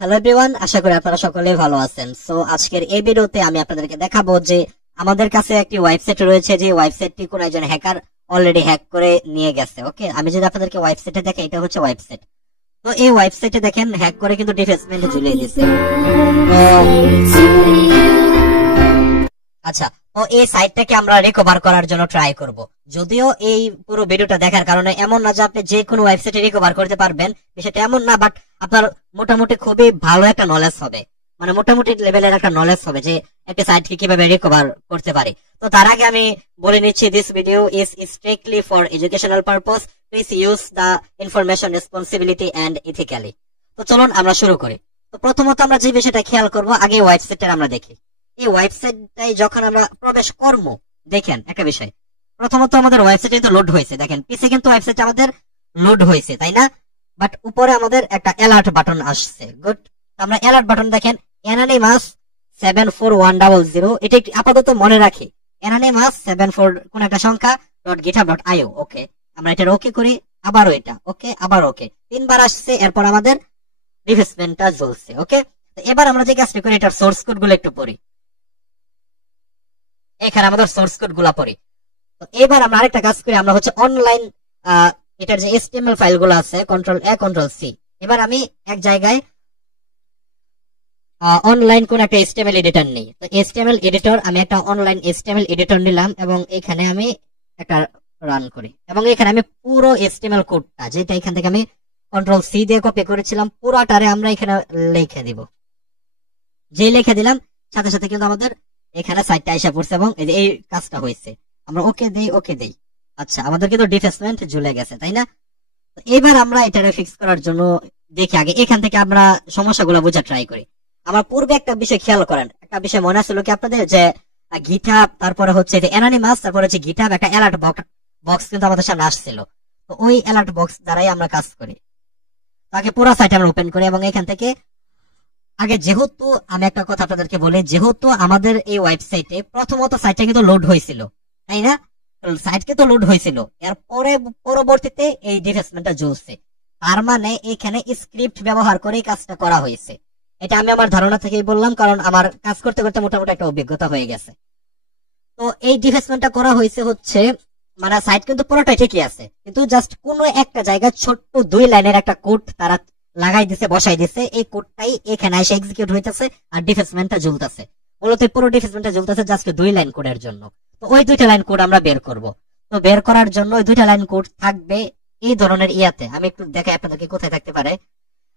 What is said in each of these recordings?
Hello everyone, আশা করি আপনারা সকলে ভালো আছেন। সো আজকের এই ভিডিওতে আমি আপনাদেরকে দেখাবো যে আমাদের কাছে একটি ওয়েবসাইট রয়েছে, যে ওয়েবসাইটটি কোন একজন হ্যাকার অলরেডি হ্যাক করে নিয়ে গেছে। ওকে, আমি যদি আপনাদেরকে ওয়েবসাইটে দেখে, এটা হচ্ছে ওয়েবসাইট। তো এই ওয়েবসাইটে দেখেন হ্যাক করে কিন্তু ডিফেসমেন্টে ঝুলিয়ে দিচ্ছে। আচ্ছা, তো এই সাইটটাকে আমরা রিকভার করার জন্য ট্রাই করব। যদিও এই পুরো ভিডিওটা দেখার কারণে এমন না যে আপনি যে কোনো ওয়েবসাইটে রিকভার করতে পারবেন, বিষয়টা এমন না, বাট আপনার মোটামুটি খুবই ভালো একটা নলেজ হবে, মানে মোটামুটি লেভেলের একটা নলেজ হবে যে একটা সাইটকে কিভাবে রিকভার করতে পারি। তো তার আগে আমি বলে নিচ্ছি, this video is strictly for educational purpose, please use the information responsibility and ethically. তো চলুন আমরা শুরু করি। তো প্রথমত আমরা যে বিষয়টা খেয়াল করব, আগে ওয়েবসাইটটা আমরা দেখি। এই ওয়েবসাইটটাই যখন আমরা প্রবেশ করবো, দেখেন একটা বিষয়, প্রথমত আমাদের ওয়েবসাইট কিন্তু লোড হয়েছে। দেখেন পিছে কিন্তু ওয়েবসাইট আমাদের লোড হয়েছে, তাই না? বাট উপরে আমাদের একটা অ্যালার্ট বাটন আসছে। গুড, আমরা অ্যালার্ট বাটন দেখেন, অ্যানোনিমাস 74100, এটা আপাতত মনে রাখি, অ্যানোনিমাস 74 কোন একটা সংখ্যা .github.io। ওকে, আমরা এটা ওকে করি, আবারও এটা ওকে, আবার ওকে, 3বার আসছে। এরপর আমাদের রিফ্রেশমেন্টটা জ্বলছে। ওকে, তো এবার আমরা যে কাজটা করি, এটার সোর্স কোড গুলো একটু পড়ি। এখানে আমাদের সোর্স কোড গুলা পড়ি। তো এবার আমরা আরেকটা কাজ করি, আমরা হচ্ছে অনলাইন এটার যে HTML ফাইল গুলো আছে, Ctrl+A Ctrl+C। এবার আমি এক জায়গায় অনলাইন কোন একটা HTML এডিটর নেই। তো HTML এডিটর, আমি একটা অনলাইন HTML এডিটর নিলাম এবং এখানে আমি একটা রান করি, এবং এখানে আমি পুরো HTML কোডটা, যেটা এখান থেকে আমি Ctrl+C দিয়ে কপি করেছিলাম, পুরোটারে আমরা এখানে লিখে দিব। যে লিখে দিলাম, সাথে সাথে কিন্তু আমাদের এখানে সাইটটা আইসা পড়ছে এবং এই কাজটা হয়েছে। আমরা ওকে দেই, ওকে দেই। আচ্ছা, আমাদের কিন্তু ডিফেসমেন্ট ঝুলে গেছে, তাই না? এবার আমরা এটারে ফিক্স করার জন্য দেখি আগে এখান থেকে আমরা সমস্যাগুলো বোঝা ট্রাই করি। আমার পূর্বে একটা বিষয় খেয়াল করেন, একটা বিষয় মনে আসলো কি আপনাদের, যে গিটহাব, তারপরে হচ্ছে যে অ্যানোনিমাস, তারপরে হচ্ছে গিটহাব, একটা অ্যালার্ট বক্স কিন্তু আমাদের সামনে আসছিল। তো ওই অ্যালার্ট বক্স দ্বারাই আমরা কাজ করি। তাকে পুরো সাইট আমরা ওপেন করি এবং এখান থেকে আগে, যেহেতু আমি একটা কথা আপনাদেরকে বলি, যেহেতু আমাদের এই ওয়েবসাইটে প্রথমত সাইটটা কিন্তু লোড হয়েছিল, তাই না? সাইটকে তো লোড হয়েছিল, এর পরে পরবর্তীতে এই ডিফেসমেন্টটা জ্বলছে। তার মানে এখানে স্ক্রিপ্ট ব্যবহার করে কাজটা করা হয়েছে। এটা আমি আমার ধারণা থেকেই বললাম, কারণ আমার কাজ করতে করতে মোটামুটি একটা অভিজ্ঞতা হয়ে গেছে। তো এই ডিফেসমেন্টটা করা হয়েছে হচ্ছে, মানে সাইট কিন্তু পুরোটাই ঠিকই আছে, কিন্তু জাস্ট কোনো একটা জায়গায় ছোট্ট 2 লাইনের একটা কোড তারা লাগাই দিছে, বসাই দিছে। এই কোডটাই এখানে এসে এক্সিকিউট হইতেছে আর ডিফেসমেন্টটা ঝুলতেছে। মূলত পুরো ডিফেসমেন্টটা ঝুলতেছে জাস্ট 2 লাইন কোডের জন্য। তো ওই 2টা লাইন কোড আমরা বের করব। তো বের করার জন্য ওই 2টা লাইন কোড থাকবে এই ধরনের ইয়াতে। আমি একটু দেখাই আপনাদেরকে কোথায় থাকতে পারে।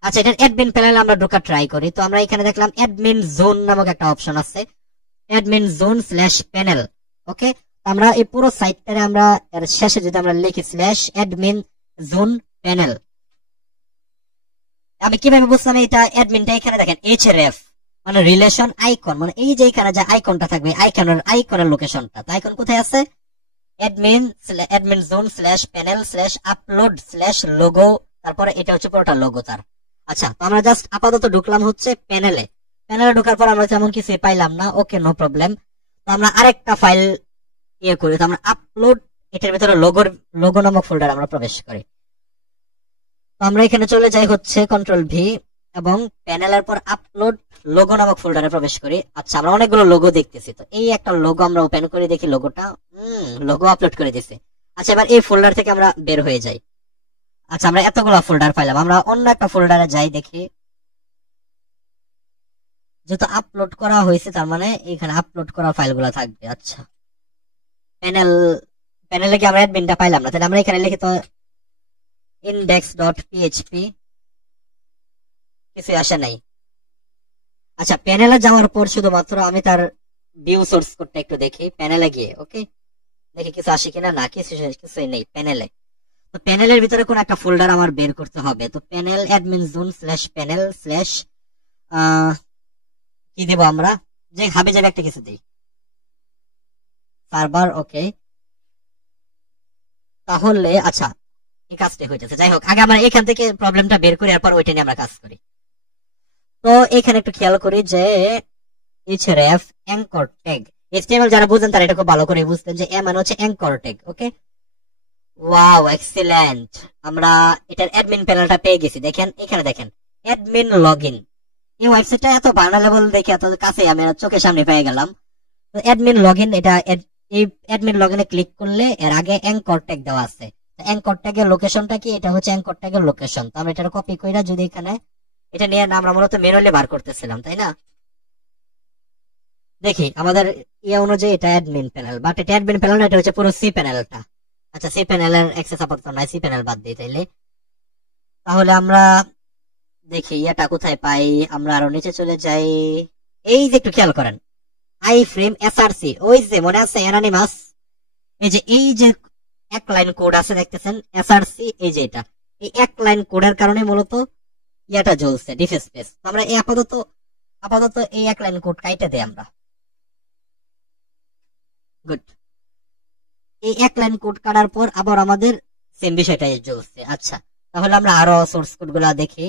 আচ্ছা, এটার অ্যাডমিন প্যানেলে আমরা ঢোকা ট্রাই করি। তো আমরা এখানে দেখলাম অ্যাডমিন জোন নামক একটা অপশন আছে, অ্যাডমিন জোন /প্যানেল। ওকে, আমরা এই পুরো সাইটটারে আমরা এর শেষে যদি আমরা লিখি /অ্যাডমিন জোন প্যানেল। আমি কিভাবে বুঝলাম এটা অ্যাডমিনটা? এখানে দেখেন href, মানে রিলেশন আইকন, মানে এই যে এখানে যে আইকনটা থাকবে, আইকনের লোকেশনটা। তো আইকন কোথায় আছে? Admin zone /panel /upload /logo, তারপরে এটা হচ্ছে পুরোটা লোগো তার। আচ্ছা, তো আমরা জাস্ট আপাতত ঢুকলাম হচ্ছে প্যানেলে। প্যানেলে ঢোকার পর আমরা তেমন কিছু পাইলাম না। ওকে, নো প্রবলেম। তো আমরা আরেকটা ফাইল ইয়ে করি, তো আমরা আপলোড, এটার ভিতরে লোগো নামক ফোল্ডার আমরা প্রবেশ করি। তো আমরা এখানে চলে যাই হচ্ছে Ctrl+V এবং প্যানেলের পর আপলোড লোগো নামক ফোল্ডারে প্রবেশ করি। আচ্ছা, আমরা অনেকগুলো লোগো দেখতেছি। তো এই একটা লোগো আমরা ওপেন করে দেখি, লোগোটা লোগো আপলোড করে দিছে। আচ্ছা, এবার এই ফোল্ডার থেকে আমরা বের হয়ে যাই। আচ্ছা, আমরা এতগুলো ফোল্ডার পাইলাম, আমরা অন্য একটা ফোল্ডারে যাই, দেখি। যেহেতু আপলোড করা হয়েছে, তার মানে এখানে আপলোড করা ফাইলগুলো থাকবে। আচ্ছা, প্যানেলে কি আমরা অ্যাডমিনটা পাইলাম না, তাহলে আমরা এখানে লিখি তো index.php, কিছু আসে নাই। আচ্ছা, প্যানেলে যাওয়ার পর শুধুমাত্র আমি তার ভিউ সোর্স কোডটা একটু দেখি প্যানেলে গিয়ে। ওকে, দেখি কিছু আসে কিনা। না, কিছুই নেই প্যানেলে। তো প্যানেলের ভিতরে কোন একটা ফোল্ডার আমার বের করতে হবে। তো প্যানেল অ্যাডমিন জোন /প্যানেল কি দেবো আমরা, যে হাবে যাবে একটা কিছু দিই, সার্ভার। ওকে, তাহলে আচ্ছা, এই কাজটা হইতেছে। যাই হোক, আগে আমরা এখান থেকে প্রবলেমটা বের করি, এরপর ওইটা নিয়ে আমরা কাজ করি। তো এখানে একটু খেয়াল করি যে href অ্যাঙ্কর ট্যাগ, HTML যারা বুঝেন তারা এটা খুব ভালো করে বুঝতেন যে মানে হচ্ছে অ্যাঙ্কর ট্যাগ। ওকে, ওয়াও, এক্সিলেন্ট। আমরা এটার অ্যাডমিন প্যানেলটা পেয়ে গেছি। দেখেন এখানে, দেখেন অ্যাডমিন লগইন। এই ওয়েবসাইটটা এত ভার্নারেবল দেখে এত কাছে আমি চোখের সামনে পেয়ে গেলাম। তো অ্যাডমিন লগইন, এটা এই অ্যাডমিন লগইনে ক্লিক করলে এর আগে অ্যাঙ্কর ট্যাগ দেওয়া আছে। অ্যাঙ্কর ট্যাগের লোকেশনটা কি? এটা হচ্ছে অ্যাঙ্কর ট্যাগের লোকেশন। তো আমরা এটা কপি কইরা যদি এখানে এটা নিয়ে আমরা মূলত ম্যানুয়ালি বার করতেছিলাম, তাই না? দেখি আমাদের ইয়ে অনুযায়ী এটা অ্যাডমিন প্যানেল, বাট এটা অ্যাডমিন প্যানেল না, এটা হচ্ছে পুরো সি প্যানেলটা। আচ্ছা, সি প্যানেলের অ্যাক্সেস আপাতত নাই, সি প্যানেল বাদ দিই তাইলে। তাহলে আমরা দেখি এটা কোথায় পাই। আমরা আরো নিচে চলে যাই। এই যে একটু খেয়াল করেন, আই ফ্রেম এসআরসি, ওই যে মনে আছে অ্যানোনিমাস, এই যে এক লাইন কোড আছে দেখতেছেন এসআরসি, এই যে এটা এই এক লাইন কোডের কারণে মূলত ইয়াটা জ্বলছে ডিফেন্স স্পেস। আমরা এই আপাতত এই এক লাইন কোড কাইটে দেই আমরা। গুড, এই এক লাইন কোড কাটার পর আবার আমাদের সেম বিষয়টাই জ্বলছে। আচ্ছা, তাহলে আমরা আরো সোর্স কোড গুলা দেখি।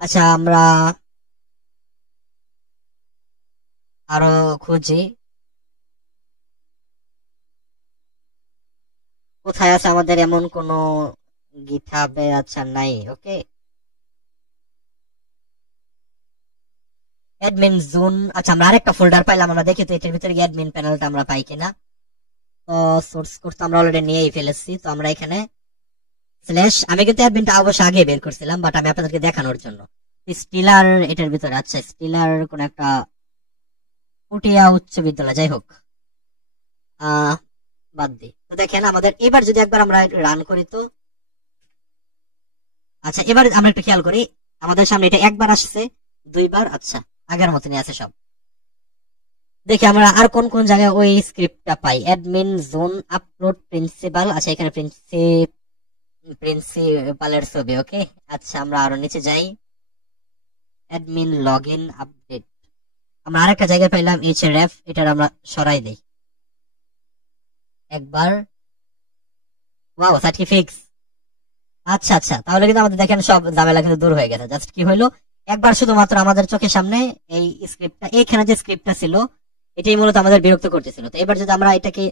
আচ্ছা, আমরা আরো খুঁজি কোথায় আছে আমাদের এমন কোন গিটহাবে। আচ্ছা, নাই। ওকে, অ্যাডমিন জোন। আচ্ছা, আমরা আরেকটা ফোল্ডার পাইলাম, আমরা দেখি তো এটার ভিতরে অ্যাডমিন প্যানেলটা আমরা পাই কিনা। তো সোর্স কোড তো আমরা অলরেডি নিয়েই ফেলেছি। তো আমরা এখানে স্ল্যাশ, আমি কিন্তু অ্যাডমিনটা অবশ্য আগে বের করছিলাম, বাট আমি আপনাদেরকে দেখানোর জন্য। স্টিলার এটার ভিতরে, আচ্ছা স্টিলার কোন একটা পটিয়া উচ্চ বিদ্যালয়, যাই হোক বাদ দিই। তো দেখেন আমাদের এবার যদি একবার আমরা রান করি তো, আচ্ছা এবার আমরা একটু খেয়াল করি, আমাদের সামনে এটা একবার আসছে, দুইবার, আচ্ছা আগের মতনই আছে সব। দেখি আমরা আর কোন কোন জায়গায় ওই স্ক্রিপ্টটা পাই। অ্যাডমিন জোন আপলোড প্রিন্সিপাল, আচ্ছা এখানে প্রিন্সিপালের ছবি। ওকে, আচ্ছা আমরা আরো নিচে যাই। অ্যাডমিন লগইন আপডেট, আমরা আরেকটা জায়গায় পাইলাম এইচআরএফ, এটার আমরা সরাই দেই একবার। ওয়াও, সাইটটি ফিক্স। আচ্ছা আচ্ছা, তাহলে কিন্তু আমাদের দেখেন সব ঝামেলা কিন্তু দূর হয়ে গেছে। জাস্ট কি হইলো, একবার শুধুমাত্র আমাদের চোখের সামনে এই স্ক্রিপ্টটা, এখানে যে স্ক্রিপ্টটা ছিল এটাই মূলত আমাদের বিরক্ত করতেছিল। তো এবার যদি আমরা এটাকে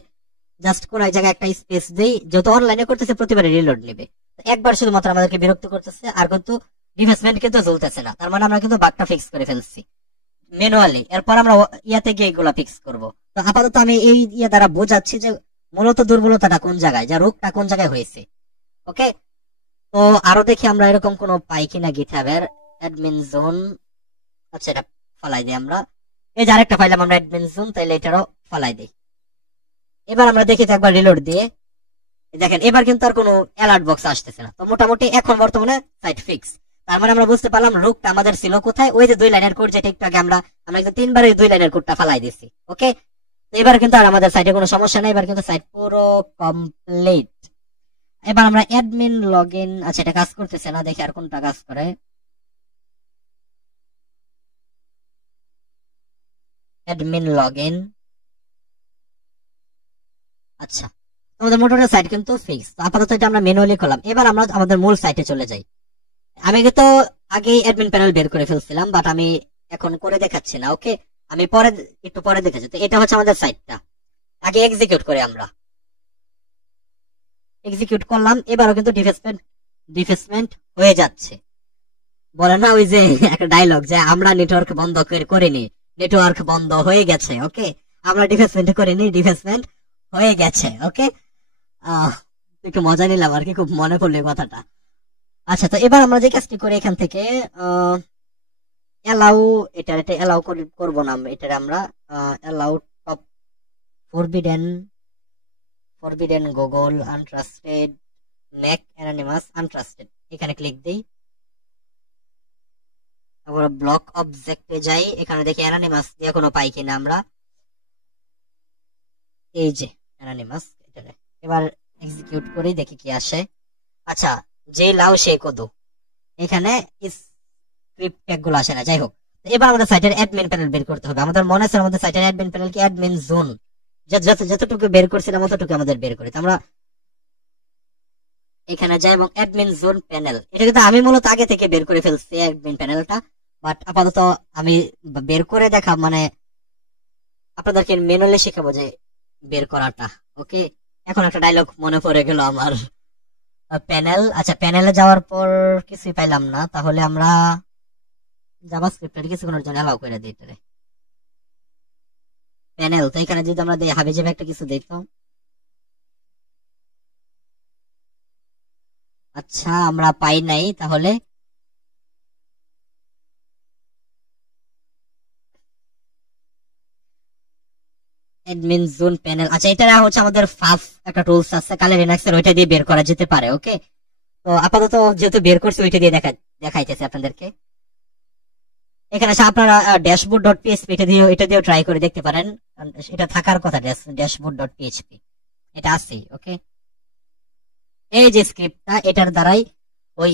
জাস্ট কোন এক জায়গায় একটা স্পেস দেই, যত অনলাইনে করতেছে প্রতিবারে রিলোড নেবে, একবার শুধুমাত্র আমাদেরকে বিরক্ত করতেছে, আর কিন্তু ডিফেসমেন্ট কিন্তু চলতেছে না। তার মানে আমরা কিন্তু বাগটা ফিক্স করে ফেলছি ম্যানুয়ালি। এরপর আমরা ইয়াতে গিয়ে এগুলা ফিক্স করব। তো আপাতত আমি এই ইয়া দ্বারা বোঝাচ্ছি যে মূলত দুর্বলতাটা কোন জায়গায়, যা রোগটা কোন জায়গায় হয়েছে। ওকে, তো আরো দেখি আমরা এরকম কোন পাই কিনা গিটহাবের। অ্যাডমিন জোন, আচ্ছা এটা ফালাই দিই আমরা। এই যে আরেকটা পাইলাম আমরা অ্যাডমিন জোন, তাইলে এটারও ফালাই দিই। এবার আমরা দেখি তো একবার রিলোড দিয়ে দেখেন, এবার কিন্তু আর কোনো অ্যালার্ট বক্স আসতেছে না। তো মোটামুটি এখন বর্তমানে সাইট ফিক্স। তার মানে আমরা বুঝতে পারলাম রোগটা আমাদের ছিল কোথায়, ওই যে 2 লাইনের কোড যেটা একটু আগে আমরা কিন্তু 3বার ওই 2 লাইনের কোডটা ফালাই দিছি। ওকে, তো এবার কিন্তু আর আমাদের সাইটে কোনো সমস্যা নেই, এবার কিন্তু সাইট পুরো কমপ্লিট। এবার আমরা অ্যাডমিন লগইন, আচ্ছা এটা কাজ করতেছে না, দেখি আর কোনটা কাজ করে। অ্যাডমিন লগইন, আচ্ছা আমাদের মোটরের সাইট কিন্তু ফিক্স। আপাতত এটা আমরা ম্যানুয়ালি করলাম। এবার আমরা আমাদের মূল সাইটে চলে যাই। আমি কিন্তু আগে অ্যাডমিন প্যানেল বের করে ফেলছিলাম, বাট আমি এখন করে দেখাচ্ছি না। ওকে, আমি একটু পরে দেখাচ্ছি। তো এটা হচ্ছে আমাদের সাইটটা, আগে এক্সিকিউট করে আমরা এক্সিকিউট করলাম। এবারও কিন্তু ডিফেসমেন্ট হয়ে যাচ্ছে। বলে না ওই যে একটা ডায়লগ, যে আমরা নেটওয়ার্ক বন্ধ করিনি, নেটওয়ার্ক বন্ধ হয়ে গেছে। ওকে, আমরা ডিফেসমেন্ট করিনি, ডিফেসমেন্ট হয়ে গেছে। ওকে, একটু মজা নিলাম আর কি, খুব মনে পড়লো কথাটা। আচ্ছা, তো এবার আমরা যে কাজটি করি এখান থেকে অ্যালাউ, এটা অ্যালাউ করবো না এটা, আমরা allow top forbidden Google untrusted Mac anonymous untrusted, এখানে ক্লিক দিই। তারপর ব্লক অবজেক্টে যাই, এখানে দেখি অ্যানোনিমাস দিয়ে কোনো পাই কিনা আমরা। এই যে অ্যানোনিমাস, এবার এক্সিকিউট করি দেখি কি আসে। আচ্ছা, যে লাউ সে কদু, এখানে স্ক্রিপ্ট ট্যাগ গুলো আসে না। যাই হোক, এবার আমাদের সাইটের অ্যাডমিন প্যানেল বের করতে হবে। আমাদের মনে আছে আমাদের সাইটের অ্যাডমিন প্যানেল কি অ্যাডমিন জোন, যতটুকু বের করছিলাম অতটুকু আমাদের বের করি। আমরা এখানে যাই এবং অ্যাডমিন জোন প্যানেল, এটা কিন্তু আমি মূলত আগে থেকে বের করে ফেলছি অ্যাডমিন প্যানেলটা, বাট আপাতত আমি বের করে দেখা মানে আপনাদেরকে ম্যানুয়ালি শেখাবো যে বের করাটা। ওকে, এখন একটা ডায়লগ মনে পড়ে গেল আমার, প্যানেল, আচ্ছা প্যানেলে যাওয়ার পর কিছুই পাইলাম না, তাহলে আমরা জাভাস্ক্রিপ্টের কিছুক্ষণের জন্য অ্যালাউ করে দিই এটারে। প্যানেল তো এখানে যদি আমরা হাবি যাবে একটা কিছু দিই তো, আচ্ছা আমরা পাই নাই, তাহলে অ্যাডমিন জোন প্যানেল, আচ্ছা এটা হচ্ছে আমাদের ফাস্ট একটা টুলস আছে কালে লিনাক্স এর, ওইটা দিয়ে বের করা যেতে পারে। ওকে, তো আপাতত যেহেতু বের করছি ওইটা দিয়ে দেখাইতেছে আপনাদেরকে। এখানে আসে আপনারা ড্যাশবোর্ড ডট পিএইচপি এটা দিয়েও ট্রাই করে দেখতে পারেন, এটা থাকার কথা ড্যাশবোর্ড ডট পিএইচপি, এটা আছে। ওকে, এই যে স্ক্রিপ্টটা এটার দ্বারাই ওই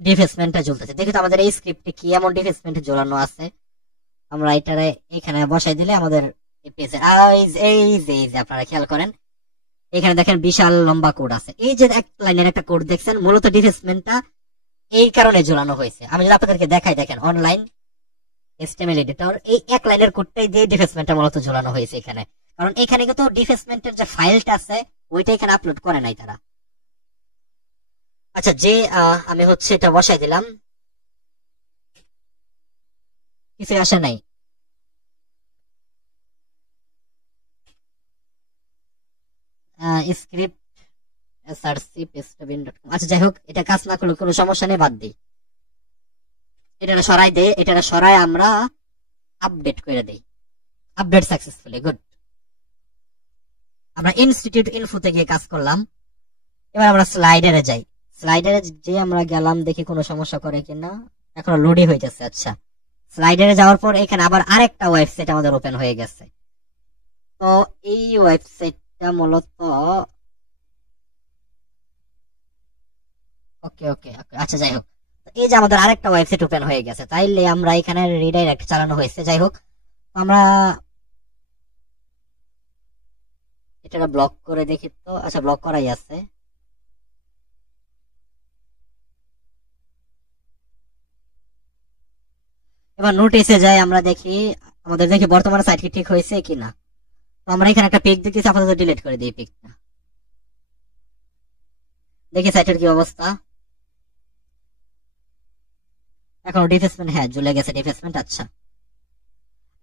ডিফেসমেন্টটা ঝুলতেছে। দেখি তো আমাদের এই স্ক্রিপ্টে কি এমন ডিফেসমেন্ট ঝোলানো আছে। আমরা এটারে এখানে বসাই দিলে আমাদের এই যে আপনারা খেয়াল করেন এখানে দেখেন বিশাল লম্বা কোড আছে। এই যে এক লাইনের একটা কোড দেখছেন, মূলত ডিফেসমেন্টটা এই কারণে ঝোলানো হয়েছে। আমি যদি আপনাদেরকে দেখাই, দেখেন অনলাইন HTML এডিটর, এই এক লাইনের কোডটাই দিয়ে ডিফেসমেন্টটা মূলত ঝোলানো হয়েছে এখানে, কারণ এখানে কিন্তু ডিফেসমেন্টের যে ফাইলটা আছে ওইটা এখানে আপলোড করে নাই তারা। আচ্ছা যে আমি হচ্ছে এটা বসাই দিলাম, কিছু আসে নাই। স্ক্রিপ্ট src.pastebin.com, আচ্ছা যাই হোক, এটা কাজ না করলে কোনো সমস্যা নেই, বাদ দিই। এটা সরাই দেই, এটা সরাই আমরা আপডেট করে দেই। Update successfully, good. আমরা ইনস্টিটিউট ইনফোতে গিয়ে কাজ করলাম। এবার আমরা স্লাইডারে যাই। স্লাইডারে যে আমরা গেলাম, দেখি কোনো সমস্যা করে কিনা, এখনো লোডই হইতেছে। আচ্ছা, স্লাইডারে যাওয়ার পর এখানে আবার আরেকটা ওয়েবসাইট আমাদের ওপেন হয়ে গেছে। তো এই ওয়েবসাইটটা মূলত ওকে ওকে ওকে, আচ্ছা যাই হোক, এই যে আমাদের আরেকটা ওয়েবসাইট ওপেন হয়ে গেছে, তাইলে আমরা এখানে রিডাইরেক্ট চালানো হয়েছে। যাই হোক, আমরা এটা ব্লক করে দেখি তো, আচ্ছা ব্লক করাই আছে। এবার নোটিসে যাই, আমরা দেখি আমাদের দেখি বর্তমানে সাইট কি ঠিক হয়েছে কিনা। তো আমরা এখানে একটা পিক দেখতেছি, আপাতত ডিলিট করে দিই পিকটা, দেখি সাইটের কি অবস্থা। এখন ডিফেসমেন্ট, হ্যাঁ ঝুলে গেছে ডিফেসমেন্ট। আচ্ছা,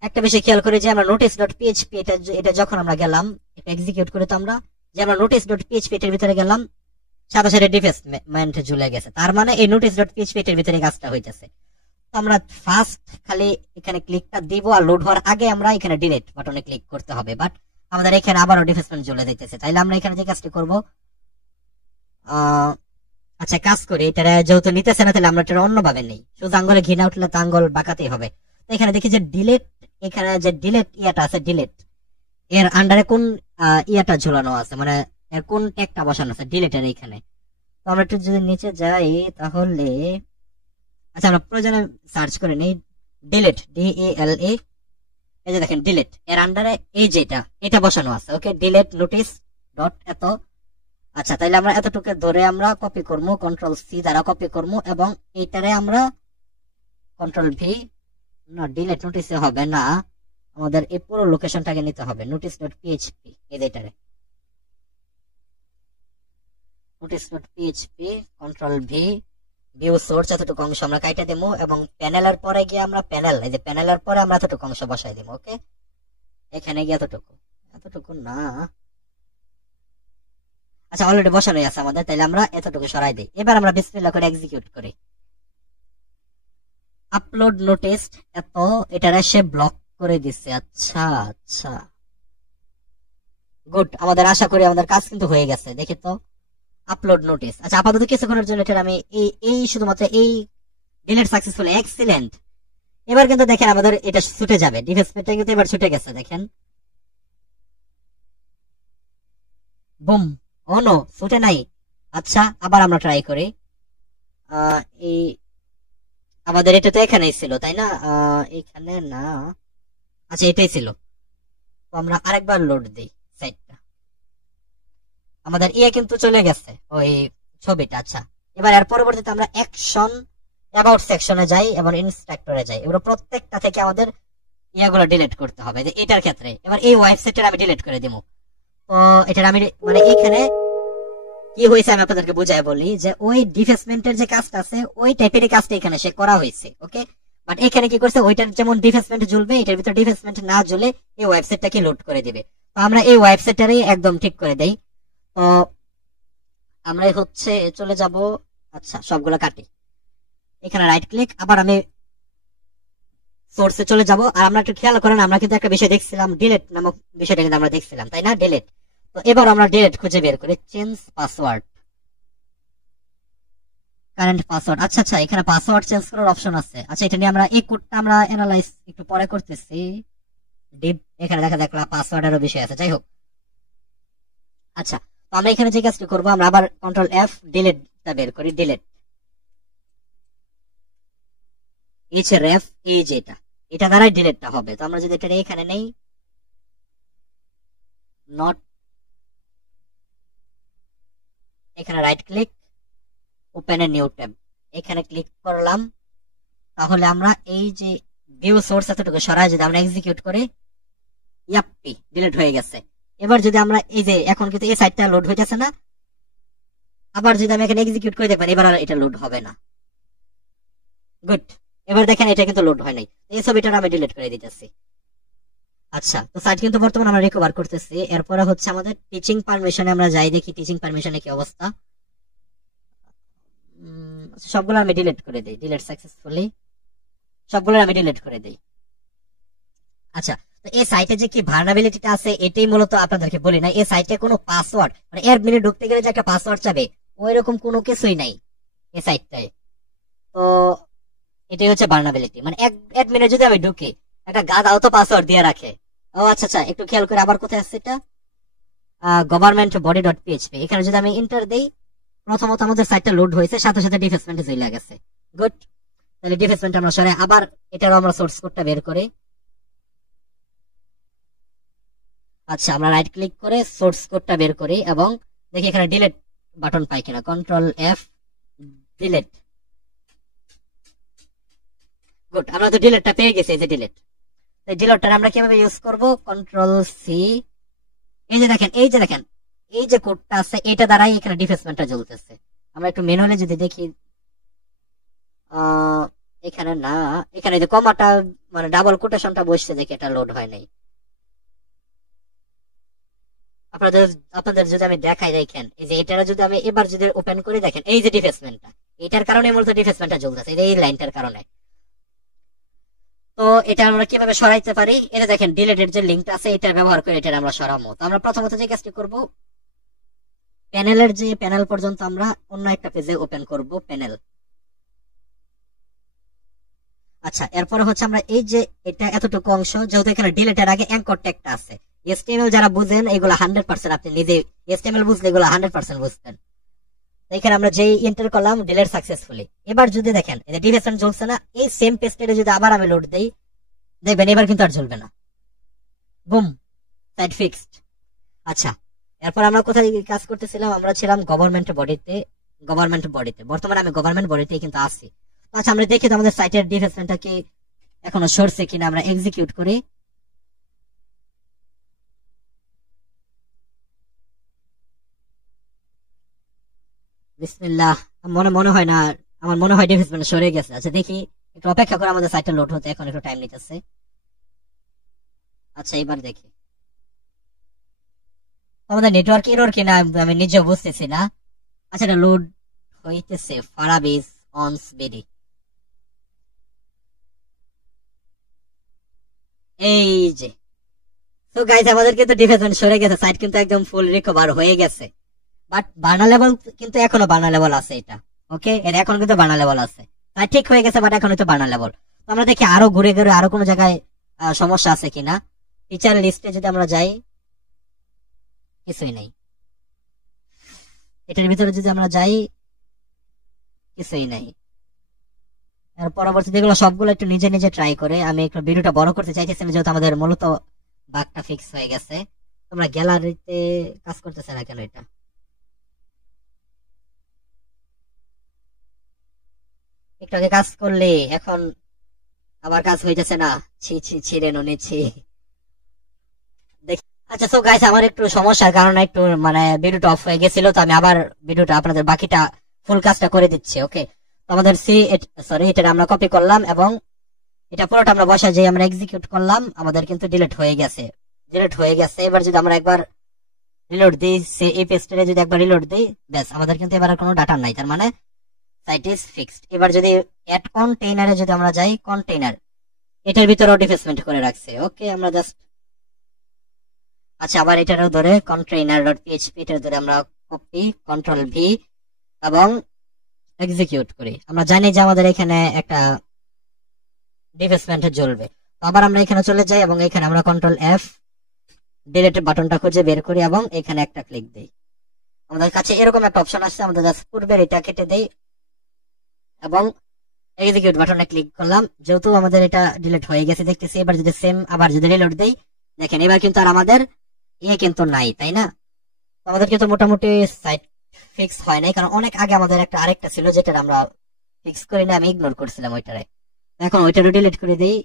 একটা বিষয় খেয়াল করি যে আমরা নোটিস ডট পিএইচপি এটা যখন আমরা গেলাম, এটা এক্সিকিউট করে, তো আমরা যে আমরা নোটিস ডট পিএইচপি এর ভিতরে গেলাম, সাথে সাথে ডিফেসমেন্ট ঝুলে গেছে। তার মানে এই নোটিস ডট পিএইচপি এর ভিতরে কাজটা হইতেছে। তো আমরা ফার্স্ট খালি এখানে ক্লিকটা দিব, আর লোড হওয়ার আগে আমরা এখানে ডিলিট বাটনে ক্লিক করতে হবে, বাট আমাদের এখানে আবারও ডিফেসমেন্ট ঝুলে দিতেছে। তাইলে আমরা এখানে যে কাজটি করবো, আচ্ছা কাজ করি, এটা যেহেতু নিতেছে না, তাহলে আমরা এটা অন্যভাবে নেই। শুধু আঙ্গুলে ঘি না উঠলে তো আঙ্গুল বাঁকাতেই হবে। তো এখানে দেখি যে ডিলিট, এখানে যে ডিলিট ইয়াটা আছে, ডিলিট এর আন্ডারে কোন ইয়াটা ঝুলানো আছে, মানে এর কোন ট্যাগটা বসানো আছে ডিলিটের এইখানে। তো আমরা একটু যদি নিচে যাই, তাহলে আচ্ছা আমরা প্রয়োজনে সার্চ করে নেই, ডিলিট DELE, এই যে দেখেন ডিলিট এর আন্ডারে এই যেটা এটা বসানো আছে। ওকে, ডিলিট নোটিস ডট এত। আচ্ছা, তাইলে আমরা এতটুকু ধরে আমরা কপি করবো, কন্ট্রোল C দ্বারা কপি করবো, এবং এইটারে আমরা কন্ট্রোল V, না ডিলিট নোটিসে হবে না, আমাদের এই পুরো লোকেশনটাকে নিতে হবে, নোটিস ডট পিএইচপি, এইটারে notice dot PHP, control V, view source, এতটুকু অংশ আমরা কাইটা দেবো, এবং প্যানেলের পরে গিয়ে আমরা প্যানেল, এই যে প্যানেলের পরে আমরা এতটুকু অংশ বসাই দেবো। ওকে, এখানে গিয়ে এতটুকু না, আচ্ছা অলরেডি বসানোই আছে আমাদের, তাইলে আমরা এতটুকু সরাই দিই। এবার আমরা বিসমিল্লাহ করে এক্সিকিউট করি। আপলোড নোটিস এত, এটারে সে ব্লক করে দিচ্ছে। আচ্ছা আচ্ছা, গুড, আমাদের আশা করি আমাদের কাজ কিন্তু হয়ে গেছে। দেখি তো আপলোড নোটিস। আচ্ছা, আপাতত কিছুক্ষণের জন্য এটা আমি এই শুধুমাত্র এই ডিলিট সাকসেসফুল, এক্সিলেন্ট। এবার কিন্তু দেখেন আমাদের এটা ছুটে যাবে, ডিফেসমেন্টটা কিন্তু এবার ছুটে গেছে, দেখেন বুম। ও নো, ছুটে নাই। আচ্ছা, আবার আমরা ট্রাই করি। এই আমাদের এটা তো এখানেই ছিল, তাই না? এখানে না, আচ্ছা এটাই ছিল। তো আমরা আরেকবার লোড দিই সাইটটা, আমাদের কিন্তু চলে গেছে ওই ছবিটা। আচ্ছা, এবার এর পরবর্তীতে আমরা অ্যাকশন অ্যাবাউট সেকশনে যাই এবং ইনস্ট্রাক্টরে যাই। এবার প্রত্যেকটা থেকে আমাদের ইয়াগুলো ডিলিট করতে হবে। যে এটার ক্ষেত্রে এবার এই ওয়েবসাইটটা আমি ডিলিট করে দিব। তো এটা আমি মানে এখানে কি হয়েছে আমি আপনাদেরকে বুঝাই বলি, যে ওই ডিফেসমেন্টের যে কাজটা আছে ওই টাইপের কাজটা এখানে সে করা হয়েছে। ওকে, বাট এখানে কি করছে, ওইটার যেমন ডিফেসমেন্ট জ্বলবে এটার ভিতরে ডিফেসমেন্ট না জ্বলে এই ওয়েবসাইটটাকে লোড করে দিবে। তো আমরা এই ওয়েবসাইটটারই একদম ঠিক করে দেই। তো আমরা হচ্ছে চলে যাব, আচ্ছা সবগুলো কাটি, এখানে রাইট ক্লিক, আবার আমি সোর্সে চলে যাব। আর আমরা একটু খেয়াল করেন, আমরা কিন্তু একটা বিষয় দেখছিলাম, ডিলেট নামক বিষয়টা কিন্তু আমরা দেখছিলাম, তাই না? ডিলেট। তো এবার আমরা ডিলেট খুঁজে বের করি, চেঞ্জ পাসওয়ার্ড, কারেন্ট পাসওয়ার্ড। আচ্ছা আচ্ছা, এখানে পাসওয়ার্ড চেঞ্জ করার অপশন আছে। আচ্ছা, এটা নিয়ে আমরা এই কোডটা আমরা অ্যানালাইজ একটু পরে করতেছি। ডিপ এখানে দেখলাম পাসওয়ার্ডেরও বিষয় আছে, যাই হোক। আচ্ছা, তো আমরা এখানে যে কাজটা করবো, আমরা আবার কন্ট্রোল এফ ডিলেটটা বের করি, ডিলেট এইচ রেফ এই যেটা, এটা দ্বারাই ডিলেটটা হবে। তো আমরা যদি এটা এখানে নেই, নট, এখানে right click, open a new tab, এখানে ক্লিক করলাম, তাহলে আমরা এই যে ভিউ সোর্স এতটুকু সরাই যদি আমরা এক্সিকিউট করি, ইয়াপ্পি ডিলিট হয়ে গেছে। এবার যদি আমরা এই যে এখন কিন্তু এই সাইটটা লোড হইতেছে না, আবার যদি আমি এখানে এক্সিকিউট করে দেখবেন এবার আর এটা লোড হবে না। গুড, এবার দেখেন এটা কিন্তু লোড হয় নাই, এই ছবিটা আমি ডিলিট করে দিতেছি। আচ্ছা, তো সাইট কিন্তু বর্তমানে আমরা রিকভার করতেছি। এরপরে হচ্ছে আমাদের টিচিং পারমিশনে আমরা যাই, দেখি টিচিং পারমিশনে কি অবস্থা। সবগুলো আমি ডিলিট করে দিই, ডিলিট সাকসেসফুলি, সবগুলো আমি ডিলিট করে দিই। আচ্ছা, তো এই সাইটে যে কি ভালনারেবিলিটিটা আছে এটাই মূলত আপনাদেরকে বলি না। এই সাইটে কোনো পাসওয়ার্ড, মানে অ্যাডমিনে ঢুকতে গেলে যে একটা পাসওয়ার্ড চাবে ওই রকম কোনো কিছুই নাই এই সাইটটায়। তো এটাই হচ্ছে ভালনারেবিলিটি, মানে অ্যাডমিনে যদি আমি ঢুকি, একটা গাধাও তো পাসওয়ার্ড দিয়ে রাখে। ও আচ্ছা আচ্ছা, একটু খেয়াল করে, আবার কোথায় আসছে এটা, গভর্নমেন্ট বডি ডট পিএইচপি, এখানে যদি আমি এন্টার দেই, প্রথমত আমাদের সাইটটা লোড হয়েছে, সাথে সাথে ডিফেসমেন্টে চলে গেছে। গুড, তাহলে ডিফেসমেন্ট আমরা সরাই, আবার এটারও আমরা সোর্স কোডটা বের করি। আচ্ছা, আমরা রাইট ক্লিক করে সোর্স কোডটা বের করি এবং দেখি এখানে ডিলিট বাটন পাই কিনা, কন্ট্রোল এফ ডিলিট। গুড, আমরা তো ডিলিটটা পেয়ে গেছি, এই যে ডিলিট। এই ডিলিটটা আমরা কিভাবে ইউজ করব, কন্ট্রোল সি, এই যে দেখেন, এই যে দেখেন এই যে কোডটা আছে এটা দ্বারাই এখানে ডিফেসমেন্টটা জ্বলতেছে। আমরা একটু ম্যানুয়ালি যদি দেখি, এখানে না, এখানে যে কমাটা মানে ডাবল কোটেশনটা বসছে, দেখি এটা লোড হয় নাই। আপনাদের আপনাদের যদি আমি দেখাই, দেখেন এই যে এটা যদি আমি এবার যদি ওপেন করে দেখেন, এই যে ডিফেসমেন্টটা, এটার কারণে মূলত ডিফেসমেন্টটা জ্বলতেছে, এই লাইনটার কারণে। তো এটা আমরা কিভাবে সরাইতে পারি, এটা দেখেন ডিলিটের যে লিঙ্কটা আছে এটা ব্যবহার করে এটা আমরা সরাবো। তো আমরা প্রথমত যে কাজটি করব, প্যানেলের যে প্যানেল পর্যন্ত আমরা অন্য একটা পেজে ওপেন করব প্যানেল। আচ্ছা, এরপরে হচ্ছে আমরা এই যে এটা এতটুকু অংশ, যেহেতু এখানে ডিলিটের আগে অ্যাঙ্কর ট্যাগটা আছে, এসটিএমএল যারা বুঝেন এগুলো 100%, আপনি নিজে এসটিএমএল বুঝলে এগুলো 100% বুঝতেন। এখানে আমরা যেই এন্টার করলাম ডিলিট সাকসেসফুলি। এবার যদি দেখেন এই যে ডিফেসমেন্ট চলছে না, এই সেম পেজটা যদি আবার আমি লোড দেই, দেখবেন এবার কিন্তু আর চলবে না। Boom, site fixed. আচ্ছা, এরপর আমরা কোথায় কাজ করতেছিলাম, আমরা ছিলাম গভর্নমেন্ট বডিতে, বর্তমানে আমি গভর্নমেন্ট বডিতে কিন্তু আছি। আচ্ছা, আমরা দেখি তো আমাদের সাইটের ডিফেসমেন্টটা কি এখনো সরছে কিনা, আমরা এক্সিকিউট করি। বিসমিল্লাহ, মনে হয় না, আমার মনে হয় ডিফেসমেন্ট সরে গেছে। আচ্ছা দেখি, একটু অপেক্ষা করে, আমাদের সাইটটা লোড হতে এখন একটু টাইম নিতেছে। আচ্ছা, এবার দেখি আমাদের নেটওয়ার্ক এরর কিনা আমি নিজেও বুঝতেছি না। আচ্ছা, এটা লোড হইতেছে, ফারাবিজ অনস বেডি, এই যে। তো গাইস, আমাদের কিন্তু ডিফেসমেন্ট সরে গেছে, সাইট কিন্তু একদম ফুল রিকভার হয়ে গেছে। বাট ভালনারেবল কিন্তু এখনো ভালনারেবল আছে এটা। ওকে, এর এখন কিন্তু ভালনারেবল আছে, তাই ঠিক হয়ে গেছে, বাট এখন তো ভালনারেবল। তো আমরা দেখি আরো ঘুরে ঘুরে আরো কোনো জায়গায় সমস্যা আছে কিনা। টিচার লিস্টে যদি আমরা যাই, কিছুই নেই। এটার ভিতরে যদি আমরা যাই, কিছুই নাই। আর পরবর্তীতে এগুলো সবগুলো একটু নিজে নিজে ট্রাই করে, আমি একটু ভিডিওটা বড় করতে চাইতেছি না, যেহেতু আমাদের মূলত বাগটা ফিক্স হয়ে গেছে। তোমরা গ্যালারিতে কাজ করতেছে না কেন এটা? একটু আগে কাজ করলে এখন আবার কাজ হইতেছে না, ছি ছি ছি রে নুনি ছি। আচ্ছা, সো গাইস আমার একটু সমস্যার কারণে একটু মানে ভিডিওটা অফ হয়ে গেছিল, তো আমি আবার ভিডিওটা আপনাদের বাকিটা ফুল কাজটা করে দিচ্ছি। ওকে, তো আমাদের এটা আমরা কপি করলাম এবং এটা পুরোটা আমরা বসায় যে আমরা এক্সিকিউট করলাম, আমাদের কিন্তু ডিলিট হয়ে গেছে। এবার যদি আমরা একবার রিলোড দিই, এই পেজটারে যদি একবার রিলোড দিই, ব্যাস আমাদের কিন্তু এবার আর কোনো ডাটা নাই, তার মানে সাইট ইজ ফিক্সড। এবার যদি অ্যাড কন্টেইনারে যদি আমরা যাই, কন্টেইনার এটার ভিতরেও ডিফেসমেন্ট করে রাখছে। ওকে, আমরা জাস্ট আচ্ছা আবার এটারও ধরে container.php এটার ধরে আমরা কপি কন্ট্রোল ভি এবং এক্সিকিউট করি। আমরা জানি যে আমাদের এখানে একটা ডিফেসমেন্ট জ্বলবে। তো আবার আমরা এখানে চলে যাই এবং এখানে আমরা কন্ট্রোল এফ ডিলিট বাটনটা খুঁজে বের করি এবং এখানে একটা ক্লিক দেই। আমাদের কাছে এরকম একটা অপশন আসছে, আমাদের জাস্ট পূর্বের এটা কেটে দেই এবং এক্সিকিউট বাটনে ক্লিক করলাম। যেহেতু আমাদের এটা ডিলিট হয়ে গেছে দেখতেছি, এবার যদি সেম আবার যদি রিলোড দেই, দেখেন এবার কিন্তু আর আমাদের কিন্তু নাই, তাই না? আমাদের কিন্তু মোটামুটি সাইট ফিক্স হয় নাই, কারণ অনেক আগে আমাদের একটা আরেকটা ছিল যেটা আমরা ফিক্স করি না, আমি ইগনোর করছিলাম ওইটারে। এখন ওইটারও ডিলিট করে দিই।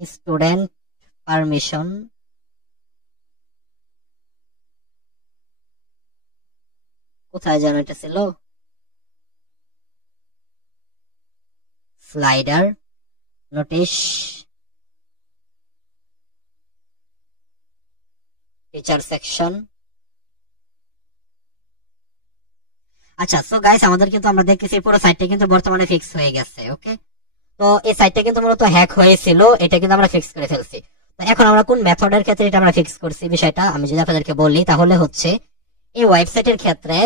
স্টুডেন্ট পারমিশন, কোথায় যেন এটা ছিল, স্লাইডার নোটিশ টিচার সেকশন। আচ্ছা, সো গাইস আমাদের কিন্তু আমরা দেখতেছি পুরো সাইটটা কিন্তু বর্তমানে ফিক্স হয়ে গেছে। ওকে, তো এই সাইটটা কিন্তু মূলত হ্যাক হয়েছিল, এটা কিন্তু আমরা ফিক্স করে ফেলছি। তো এখন আমরা কোন মেথডের ক্ষেত্রে এটা আমরা ফিক্স করছি বিষয়টা আমি যদি আপনাদেরকে বলি, তাহলে হচ্ছে এই ওয়েবসাইটের ক্ষেত্রে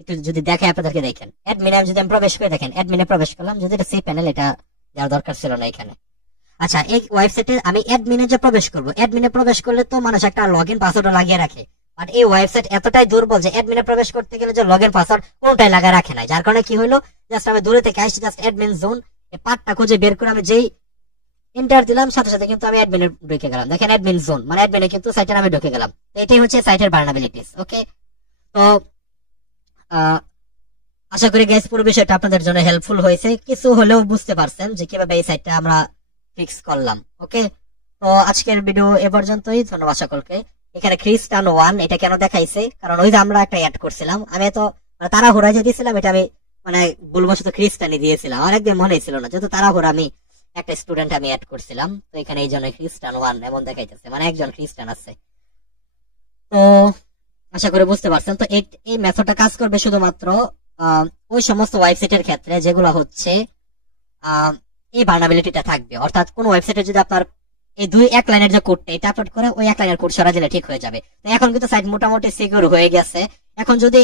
একটু যদি দেখে আপনাদেরকে, দেখেন অ্যাডমিনে যদি আমি প্রবেশ করে, দেখেন অ্যাডমিনে প্রবেশ করলাম, যদি এটা সি প্যানেল, এটা দেওয়ার দরকার ছিল না এখানে। আচ্ছা, এই ওয়েবসাইটে আমি অ্যাডমিনে যে প্রবেশ করব, অ্যাডমিনে প্রবেশ করলে তো মানুষ একটা লগইন পাসওয়ার্ড লাগিয়ে রাখে, বাট এই ওয়েবসাইট এতটাই দুর্বল যে অ্যাডমিনে প্রবেশ করতে গেলে যে লগইন পাসওয়ার্ড কোনটাই লাগিয়ে রাখে না। যার কারণে কি হলো, জাস্ট আমি দূরে থেকে আসছি, জাস্ট অ্যাডমিন জোন এই পার্টটা খুঁজে বের করে আমি যেই এন্টার দিলাম, সাথে সাথে কিন্তু আমি অ্যাডমিনে ঢুকে গেলাম। দেখেন অ্যাডমিন জোন মানে অ্যাডমিনে কিন্তু সাইটের আমি ঢুকে গেলাম। এটাই হচ্ছে সাইটের ভালনারেবিলিটিস। ওকে, তো আশা করি গাইস পুরো বিষয়টা আপনাদের জন্য হেল্পফুল হয়েছে, কিছু হলেও বুঝতে পারছেন যে কিভাবে এই সাইটটা আমরা ফিক্স করলাম। ওকে, তো আজকের ভিডিও এ পর্যন্তই, ধন্যবাদ সকলকে। এখানে খ্রিস্টান 1 এটা কেন দেখাইছে, কারণ ওই যে আমরা একটা অ্যাড করছিলাম, আমি তো তাড়াহুড়া যে দিয়েছিলাম, এটা আমি মানে ভুলবশত খ্রিস্টানই দিয়েছিলাম, আমার একদম মনে ছিল না, যেহেতু তাড়াহুড়া আমি একটা স্টুডেন্ট আমি অ্যাড করছিলাম, তো এখানে এই জন্য খ্রিস্টান 1 এমন দেখাইতেছে, মানে একজন খ্রিস্টান আছে। তো আশা করি বুঝতে পারছেন। তো এই মেথডটা কাজ করবে শুধুমাত্র ওই সমস্ত ওয়েবসাইটের ক্ষেত্রে যেগুলো হচ্ছে এই ভালনারেবিলিটিটা থাকবে, অর্থাৎ কোন ওয়েবসাইটে যদি আপনার এই এক লাইনের যে কোডটা এটা আপলোড করে ওই এক লাইনের কোড সরা দিলে ঠিক হয়ে যাবে। তো এখন কিন্তু সাইট মোটামুটি সিকিউর হয়ে গেছে। এখন যদি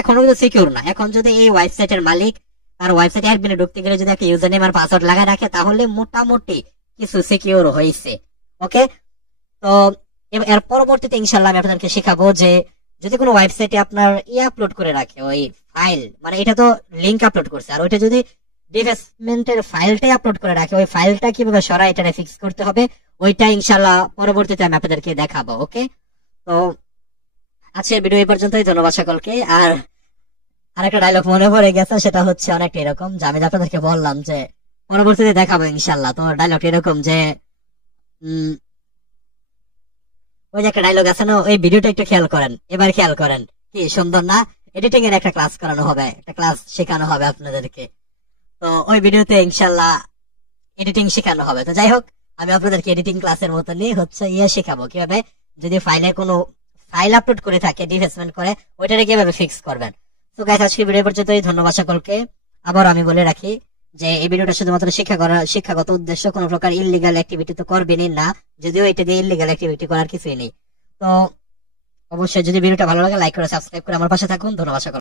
এখনো কিন্তু সিকিউর না, এখন যদি এই ওয়েবসাইটের মালিক আর ওয়েবসাইট অ্যাডমিনে ঢুকতে গেলে যদি একটা ইউজার নেম আর পাসওয়ার্ড লাগায় রাখে, তাহলে মোটামুটি কিছু সিকিউর হয়েছে। ওকে, তো এর পরবর্তীতে ইনশাল্লাহ আমি আপনাদেরকে শেখাবো যে যদি কোনো ওয়েবসাইটে আপনার আপলোড করে রাখে ওই ফাইল, মানে এটা তো লিংক আপলোড করছে, আর ওইটা যদি ডিফেসমেন্টের ফাইলটাই আপলোড করে রাখে, ওই ফাইলটা কিভাবে সরাই এটা ফিক্স করতে হবে, ওইটা ইনশাল্লাহ পরবর্তীতে আমি আপনাদেরকে দেখাবো। ওকে, তো আজকের ভিডিও এই পর্যন্তই, ধন্যবাদ সকলকে। আর আরেকটা ডায়লগ মনে পড়ে গেছে, সেটা হচ্ছে অনেকটা এরকম যে আমি আপনাদেরকে বললাম যে পরবর্তীতে দেখাবো ইনশাল্লাহ। তো ডায়লগ এরকম যে ওই যে একটা ডায়লগ আছে না, ওই ভিডিওটা একটু খেয়াল করেন, এবার খেয়াল করেন, কি সুন্দর না? এডিটিং এর একটা ক্লাস করানো হবে, একটা ক্লাস শেখানো হবে আপনাদেরকে। তো ওই ভিডিওতে ইনশাল্লাহ এডিটিং শেখানো হবে। তো যাই হোক, আমি আপনাদেরকে এডিটিং ক্লাসের মতনই হচ্ছে শেখাবো কিভাবে যদি ফাইলে কোনো ফাইল আপলোড করে থাকে ডিফেসমেন্ট করে, ওইটারে কিভাবে ফিক্স করবেন। তো গাইস আজকে ভিডিও পর্যন্তই, ধন্যবাদ সকলকে। আবার আমি বলে রাখি যে এই ভিডিওটা শুধুমাত্র শিক্ষাগত উদ্দেশ্য, কোনো প্রকার ইললিগাল অ্যাক্টিভিটি তো করবেনই না, যদিও এটা দিয়ে ইললিগাল অ্যাক্টিভিটি করার কিছুই নেই। তো অবশ্যই যদি ভিডিওটা ভালো লাগে লাইক করে সাবস্ক্রাইব করে আমার পাশে থাকুন। ধন্যবাদ সকল।